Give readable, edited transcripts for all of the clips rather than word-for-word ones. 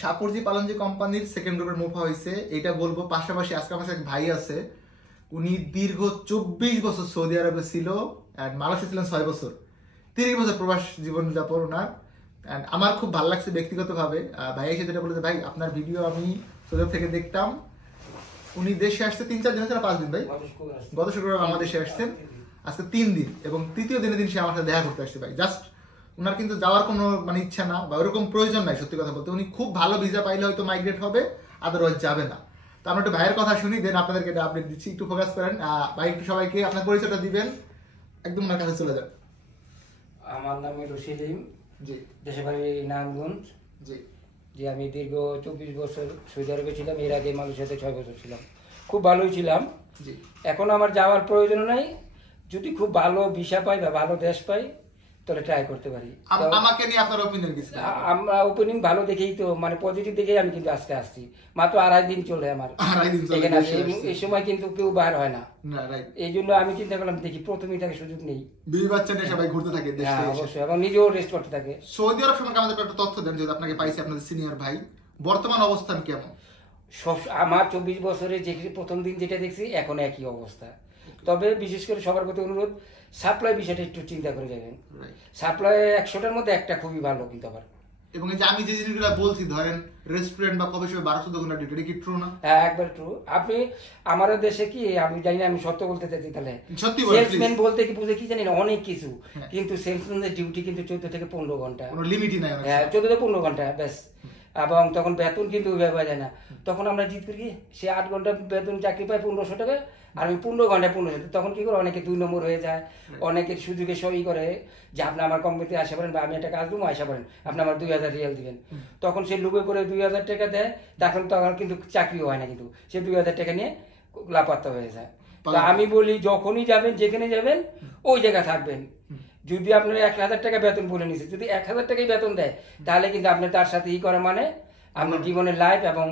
সাপুরজি পালনজি কোম্পানির সেকেন্ড গ্রুপের মুভা হয়েছে এটা বলবো। পাশাপাশি আজকে আমার এক ভাই আছে, উনি দীর্ঘ 24 বছর সৌদি আরবে ছিল, মালয়েশিয়া ছিলেন 6 বছর, 30 বছর প্রবাস জীবনযাপন ওনার। আমার খুব ভালো লাগছে ব্যক্তিগতভাবে। ভাই এসে যেটা বলেছে, ভাই আপনার ভিডিও আমি সৌদি আরব থেকে দেখতাম। উনি দেশে আসতে 3-4 দিন হচ্ছে, 5 দিন ভাই, গত শুক্রবার আমার দেশে আসছেন, আজকে 3 দিন, এবং তৃতীয় দিনের দিন সে আমার সাথে দেখা করতে আসছে ভাই। জাস্ট ওনার কিন্তু যাওয়ার কোনো ইচ্ছা না বা ওরকম প্রয়োজন নাই। সত্যি কথা বলতে উনি খুব ভালো ভিসা পাইলে হয়তো মাইগ্রেট হবে, আদারওয়াইজ যাবে না। তো আমরা একটু ভাইয়ের কথা শুনি, দেন আপনাদেরকে এটা আপডেট দিচ্ছি। একটু ফোকাস করেন ভাই, একটু সবাইকে আপনার পরিচয়টা দিবেন, একদম ওনার কাছে চলে যান। আমার নাম রশিদিন, জি। দেশের বাড়ি নারায়ণগঞ্জ। জি যে আমি দীর্ঘ 24 বছর সৌদি আরবে ছিলাম, এর আগে মালয়েশিয়াতে 6 বছর ছিলাম, খুব ভালোই ছিলাম। জি। এখন আমার যাওয়ার প্রয়োজন নাই, যদি খুব ভালো ভিসা পাই বা ভালো দেশ পাই তাহলে ট্রাই করতে পারি। আমাকে নিয়ে আপনার ওপিনিয়ন কি? আমরা ওপেনিং ভালো দেখেই তো, মানে পজিটিভ দেখেই আমি কিন্তু আজকে আসছি। মাত্র 2.5 দিন চলে আমার এখানে আসি। এই সময় কিন্তু কেউ বার হয় না, এই জন্য আমি চিন্তা করলাম দেখি প্রথমেই তাকে সুযোগ নেই। বিবি বাচ্চা নিয়ে সবাই ঘুরতে থাকে দেশে, অবশ্যই, এবং নিজেও রেস্ট করতে থাকে। সৌদি আরব সম্পর্কে আমাদের একটা তথ্য দেন, যদি আপনাকে পাইছি আপনাদের সিনিয়র ভাই, বর্তমান অবস্থান কেমন? আমার 24 বছরে যে প্রথম দিন যেটা দেখছি এখন একই অবস্থা। তবে বিশেষ করে সবার প্রতি অনুরোধ, সাপ্লাই বিষয়টা একটু চিন্তা করে যাবেন। সাপ্লাই 100টার মধ্যে একটা খুবই ভালো, কিন্তু আবার এবং এই যে আমি যে জিনিসগুলো বলছি, ধরেন রেস্টুরেন্ট বা কবে সময় 12-14 ঘন্টা ডিউটি, কি ট্রু না? হ্যাঁ, একবার ট্রু। আপনি আমাদের দেশে কি, আমি জানি না, আমি সত্য বলতে চাইছি, তাহলে সত্যি বলেন। সেলসম্যান বলতে কি বুঝে কি জানি না, অনেক কিছু, কিন্তু সেলসম্যানদের ডিউটি কিন্তু 14 থেকে 15 ঘন্টা, কোনো লিমিটই নাই। হ্যাঁ, 14 থেকে 15 ঘন্টা ব্যাস। এবং তখন বেতন কিন্তু ওইভাবে যায় না। তখন আমরা জিত করি কি, সে 8 ঘন্টা বেতন চাকরি পায় 1500 টাকা, আর আমি 15 ঘন্টা 1500। তখন কি করে, অনেকে 2 নম্বর হয়ে যায়, অনেকের সুযোগে সই করে যে আপনি আমার কোম্পানিতে আসা পারেন বা আমি একটা কাজ দেবো, আসা পারেন, আপনি আমার 2000 রিয়াল দিবেন। তখন সে লুবে করে 2000 টাকা দেয়, তখন কিন্তু চাকরিও হয় না, কিন্তু সে 2000 টাকা নিয়ে লাপাত্তা হয়ে যায়। তা আমি বলি, যখনই যাবেন, যেখানে যাবেন, ওই জায়গায় থাকবেন। যদি আপনার 1000 টাকা বেতন বলে নিছে, যদি 1000 টাকাই বেতন দেয়, তাহলে কিন্তু আপনি তার সাথে করা মানে আপনার জীবনের লাইফ এবং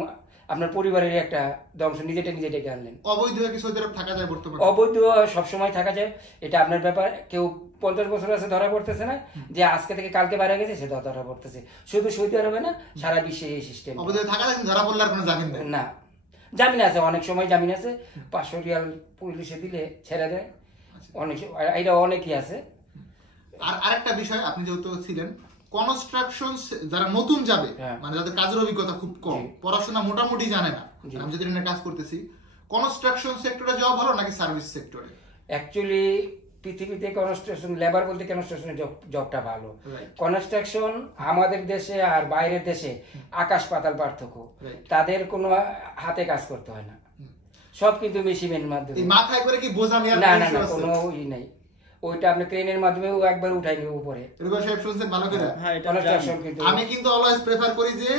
আপনার পরিবারের একটা ধ্বংস নিজে ডেকে আনলেন। অবৈধ কি সৌদি আরব থাকা যায় বর্তমানে? অবৈধ সবসময় থাকা যায়, এটা আপনার ব্যাপার। কেউ 50 বছর আছে ধরা পড়তেছে না, যে আজকে থেকে কালকে বাইরে গেছে সে ধরা পড়তেছে। শুধু সৌদি আরবে না, সারা বিশ্বে এই সিস্টেম। অবৈধ থাকা যায়, ধরা পড়লে আর কোনো জামিন নেই? না, জামিন আছে, অনেক সময় জামিন আছে, 500 রিয়াল পুলিশে দিলে ছেড়ে দেয়, অনেক, এটা অনেকই আছে। আর আরেকটা বিষয়, আপনি যেহেতু ছিলেন কনস্ট্রাকশন, যারা নতুন যাবে, মানে যাদের কাজের অভিজ্ঞতা খুব কম, পড়াশোনা মোটামুটি জানে না, আমি যেটা নিয়ে কাজ করতেছি, কনস্ট্রাকশন সেক্টরে যাওয়া ভালো নাকি সার্ভিস সেক্টরে? অ্যাকচুয়ালি পৃথিবীতে কনস্ট্রাকশন লেবার বলতে কনস্ট্রাকশনের জবটা ভালো। কনস্ট্রাকশন আমাদের দেশে আর বাইরের দেশে আকাশ পাতাল পার্থক্য। তাদের কোনো হাতে কাজ করতে হয় না, সব কিন্তু মেশিনের মাধ্যমে। মাথায় করে কি বোঝা নিয়ে? না না, কোনো ই নাই, ওইটা আপনি ক্রেনের মাধ্যমে একবার উঠাই নিব উপরে। এরকম সাহেব শুনছেন ভালো করে? কনস্ট্রাকশন কিন্তু আমি কিন্তু অলওয়েজ প্রেফার করি যে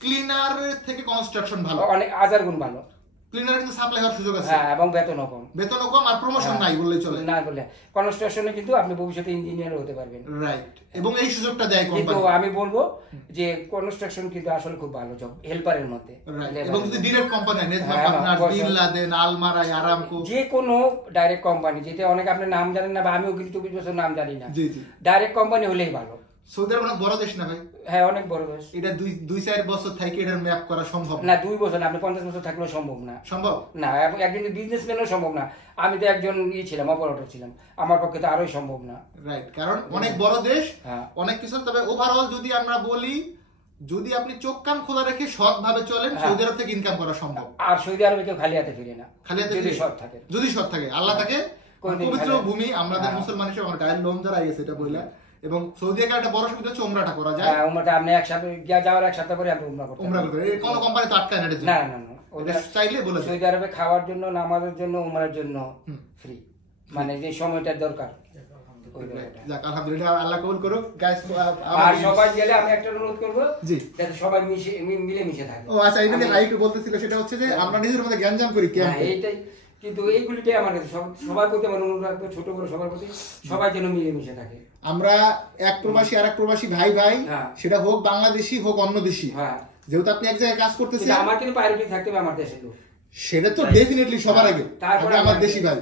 ক্লিনার থেকে কনস্ট্রাকশন ভালো, অনেক 1000 গুণ ভালো। ক্লিনার কিন্তু সাপ্লাই হওয়ার সুযোগ আছে, হ্যাঁ, এবং বেতনও কম। বেতনও কম, আর প্রমোশন নাই বললেই চলে। না বললে কনস্ট্রাকশনে কিন্তু আপনি ভবিষ্যতে ইঞ্জিনিয়ার হতে পারবেন। রাইট, এবং এই সুযোগটা দেয় কোম্পানি। কিন্তু আমি বলবো যে কনস্ট্রাকশন কিন্তু আসলে খুব ভালো জব, হেল্পারের মধ্যে। এবং যদি direct company Nesma partners, bin Laden, Almarai, Aramco, যে কোনো ডাইরেক্ট কোম্পানি, যেটা অনেক আপনি নাম জানেন না, বা আমিও কিন্তু 24 বছর নাম জানি না, জি জি, ডাইরেক্ট কোম্পানি হলেই ভালো। সৌদি আরব অনেক বড় দেশ না ভাই? হ্যাঁ, অনেক বড় দেশ। এটা 2-4 বছর থেকে এটার ম্যাপ করা সম্ভব না। 2 বছর না, আপনি 50 বছর থাকলেও সম্ভব না। সম্ভব না, একজন বিজনেসম্যানও সম্ভব না। আমি তো একজন ছিলাম, অপারেটর ছিলাম, আমার পক্ষে তো আরোই সম্ভব না। রাইট, কারণ অনেক বড় দেশ, অনেক কিছু। তবে ওভারঅল যদি আমরা বলি, যদি আপনি চোখ কান খোলা রেখে সৎভাবে চলেন, সৌদি আরব থেকে ইনকাম করা সম্ভব। আর সৌদি আরবে কেউ খালি হাতে ফিরে না, খালি হাতে যদি সৎ থাকে। যদি সৎ থাকে, আল্লাহ তাকে পবিত্র ভূমি, আমাদের মুসলমান হিসেবে আমার গায়ের লোম যারা গেছে এটা বইলা। এবং সৌদি আরবে একটা বড় সুবিধা হচ্ছে উমরাটা করা যায়। হ্যাঁ, উমরাটা আপনি একসাথে যাওয়ার এক সপ্তাহ পরে আপনি উমরা করতে পারবেন। কোন কোম্পানি তো আটকায় না? না না না, ওটা চাইলে বলে। সৌদি আরবে খাওয়ার জন্য, নামাজের জন্য, উমরার জন্য ফ্রি, মানে যে সময়টার দরকার। যাক, আলহামদুলিল্লাহ, আল্লাহ কবুল করুক। গাইস, আর সবাই গেলে আমি একটা অনুরোধ করব, জি, যাতে সবাই মিলে মিশে থাকে। ও আচ্ছা, এটা নিয়ে আরেকটু বলতেছিল, সেটা হচ্ছে যে আমরা নিজের মধ্যে গ্যাঞ্জাম করি কেন? এইটাই কিন্তু, এইগুলিটাই আমার কাছে সবার প্রতি আমার অনুরোধ রাখবো, ছোট বড় সবার প্রতি, সবাই যেন মিলে মিশে থাকে। আমরা এক প্রবাসী আর এক প্রবাসী ভাই ভাই, সেটা হোক বাংলাদেশি হোক অন্য দেশি, যেহেতু আপনি এক জায়গায় কাজ করতেছেন, আমার কিন্তু প্রায়োরিটি থাকতে হবে আমার দেশের লোক, সেটা তো ডেফিনেটলি সবার আগে, তারপরে আমার দেশি ভাই।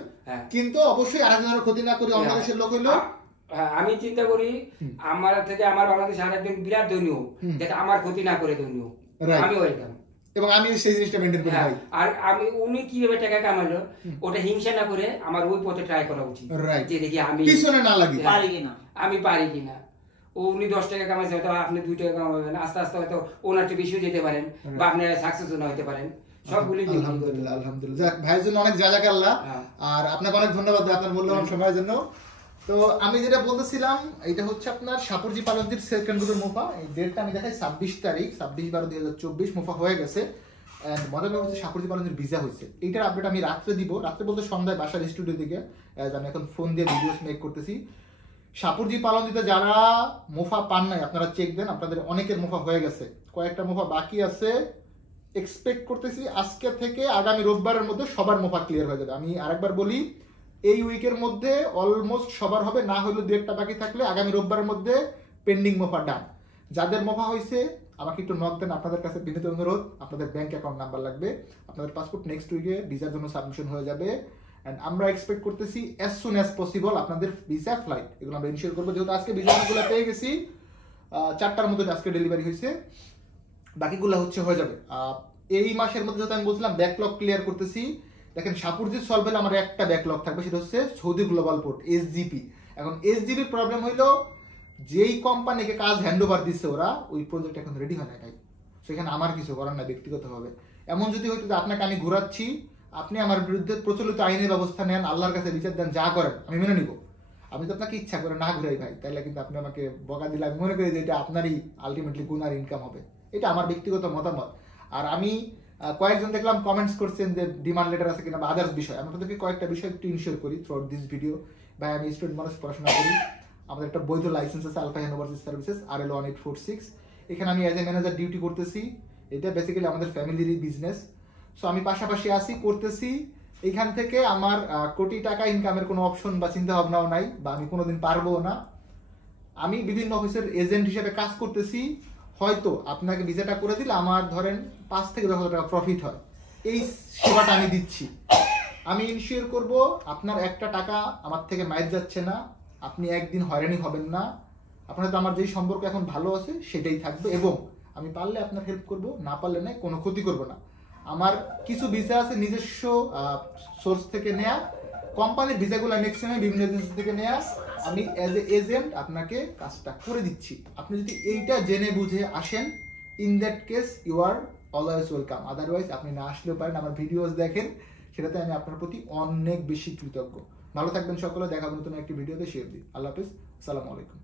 কিন্তু অবশ্যই আরেকজনের ক্ষতি না করে অন্য দেশের লোক হইলো হ্যাঁ, আমি চিন্তা করি আমার থেকে আমার বাংলাদেশ আর একজন বিরাট ধনী হোক, যাতে আমার ক্ষতি না করে ধনী হোক, Right. আমি ওয়েলকাম। এবং আমি সেই জিনিসটা মেনটেন করি ভাই। আর আমি উনি কিভাবে টাকা কামালো ওটা হিংসা না করে আমার ওই পথে ট্রাই করা উচিত, Right. যে দেখি আমি পিছনে না লাগি। আমি পারি কিনা। উনি 10 টাকা কামাইছে, হয়তো আপনি 2 টাকা কামাবেন, আস্তে আস্তে হয়তো ওনার চেয়ে বেশিও যেতে পারেন, বা আপনি সাকসেস না হতে পারেন। সবগুলি আলহামদুলিল্লাহ, আলহামদুলিল্লাহ। যাক, ভাইয়ের জন্য অনেক জাযাকাল্লাহ, আর আপনাকে অনেক ধন্যবাদ আপনার মূল্যবান সময়ের জন্য। তো আমি যেটা বলতেছিলাম, এটা হচ্ছে আপনার সাপুরজি পালনজির সেকেন্ড গ্রুপের মুফা। এই ডেটটা আমি দেখাই 26 তারিখ, 26/12/2024 মুফা হয়ে গেছে। এন্ড মজার ব্যাপার হচ্ছে সাপুরজি পালনজির ভিসা হয়েছে। এইটার আপডেট আমি রাত্রে দিব, রাত্রে বলতে সন্ধ্যায় বাসার স্টুডিও দিকে, আমি এখন ফোন দিয়ে ভিডিওস মেক করতেছি। সাপুরজি পালনজিতে যারা মুফা পান নাই আপনারা চেক দেন, আপনাদের অনেকের মুফা হয়ে গেছে, কয়েকটা মুফা বাকি আছে। এক্সপেক্ট করতেছি আজকে থেকে আগামী রোববারের মধ্যে সবার মুফা ক্লিয়ার হয়ে যাবে। আমি আরেকবার বলি, এই উইকের মধ্যে অলমোস্ট সবার হবে, না হলেও 2-1টা বাকি থাকলে আগামী রোববারের মধ্যে পেন্ডিং মুফা ডান। যাদের মুফা হয়েছে আমাকে একটু নক দেন, আপনাদের কাছে বিনীত অনুরোধ, আপনাদের ব্যাংক অ্যাকাউন্ট নাম্বার লাগবে, আপনাদের পাসপোর্ট নেক্সট উইকে ভিসার জন্য সাবমিশন হয়ে যাবে। এন্ড আমরা এক্সপেক্ট করতেছি অ্যাজ সুন অ্যাজ পসিবল আপনাদের ভিসা, ফ্লাইট এগুলো আমরা ইনশিওর করবো। যেহেতু আজকে ভিসাগুলো পেয়ে গেছি, 4টার মধ্যে আজকে ডেলিভারি হয়েছে, বাকিগুলো হচ্ছে হয়ে যাবে এই মাসের মধ্যে। যেহেতু আমি বলছিলাম ব্যাকলগ ক্লিয়ার করতেছি, দেখেন সাপুরজি সলভ হলে আমার একটা ব্যাকলগ থাকবে, সেটা হচ্ছে সৌদি গ্লোবাল পোর্ট, এসজিপি। এখন এসজিপির প্রবলেম হইলো, যেই কোম্পানিকে কাজ হ্যান্ড ওভার দিচ্ছে ওরা, ওই প্রজেক্ট এখন রেডি হয় না ভাই, সেখানে আমার কিছু করার না ব্যক্তিগতভাবে। এমন যদি হইতো যে আপনাকে আমি ঘোরাচ্ছি, আপনি আমার বিরুদ্ধে প্রচলিত আইনের ব্যবস্থা নেন, আল্লাহর কাছে বিচার দেন, যা করেন আমি মেনে নিব। আমি তো আপনাকে ইচ্ছা করে না ঘুরাই ভাই, তাইলে কিন্তু আপনি আমাকে বকা দিলে আমি মনে করি যে এটা আপনারই আলটিমেটলি গুনার ইনকাম হবে। এটা আমার ব্যক্তিগত মতামত। আর আমি কয়েকজন দেখলাম কমেন্টস করছেন যে ডিমান্ড লেটার আছে কিনা বা আদার্স বিষয়, আমি আপনাদেরকে কয়েকটা বিষয় একটু ইনশিওর করি থ্রুআউট দিস ভিডিও। ভাই আমি স্টুডেন্ট মানুষ, পড়াশোনা করি, আমাদের একটা বৈধ লাইসেন্স আছে আলফা ইউনিভার্সিটি সার্ভিসেস RL 1846। এখানে আমি অ্যাজ এ ম্যানেজার ডিউটি করতেছি, এটা বেসিক্যালি আমাদের ফ্যামিলিরই বিজনেস। সো আমি পাশাপাশি আসি করতেছি, এইখান থেকে আমার কোটি টাকা ইনকামের কোনো অপশন বা চিন্তা ভাবনাও নাই, বা আমি কোনোদিন পারবো না। আমি বিভিন্ন অফিসের এজেন্ট হিসেবে কাজ করতেছি, হয়তো আপনাকে ভিসাটা করে দিলে আমার ধরেন 5 থেকে 10,000 টাকা প্রফিট হয়, এই সেবাটা আমি দিচ্ছি। আমি ইনশিওর করব আপনার একটা টাকা আমার থেকে মাইর যাচ্ছে না, আপনি একদিন হয়রানি হবেন না, আপনার সাথে আমার যেই সম্পর্ক এখন ভালো আছে সেটাই থাকবে, এবং আমি পারলে আপনার হেল্প করব, না পারলে না, কোনো ক্ষতি করব না। আমার কিছু ভিসা আছে নিজস্ব সোর্স থেকে নেয়া, কোম্পানির ভিসাগুলো ম্যাক্সিমাম বিভিন্ন এজেন্সি থেকে নেয়া, আমি অ্যাজ এ এজেন্ট আপনাকে কাজটা করে দিচ্ছি। আপনি যদি এইটা জেনে বুঝে আসেন, in that case you are always welcome. Otherwise আপনি না আসলেও পারেন, আমার ভিডিওস দেখেন, সেটাতে আমি আপনার প্রতি অনেক বেশি কৃতজ্ঞ। ভালো থাকবেন সকলে, দেখা হবে নতুন একটি ভিডিওতে, শেয়ার দিই। আল্লাহ হাফিজ, আসসালামু আলাইকুম।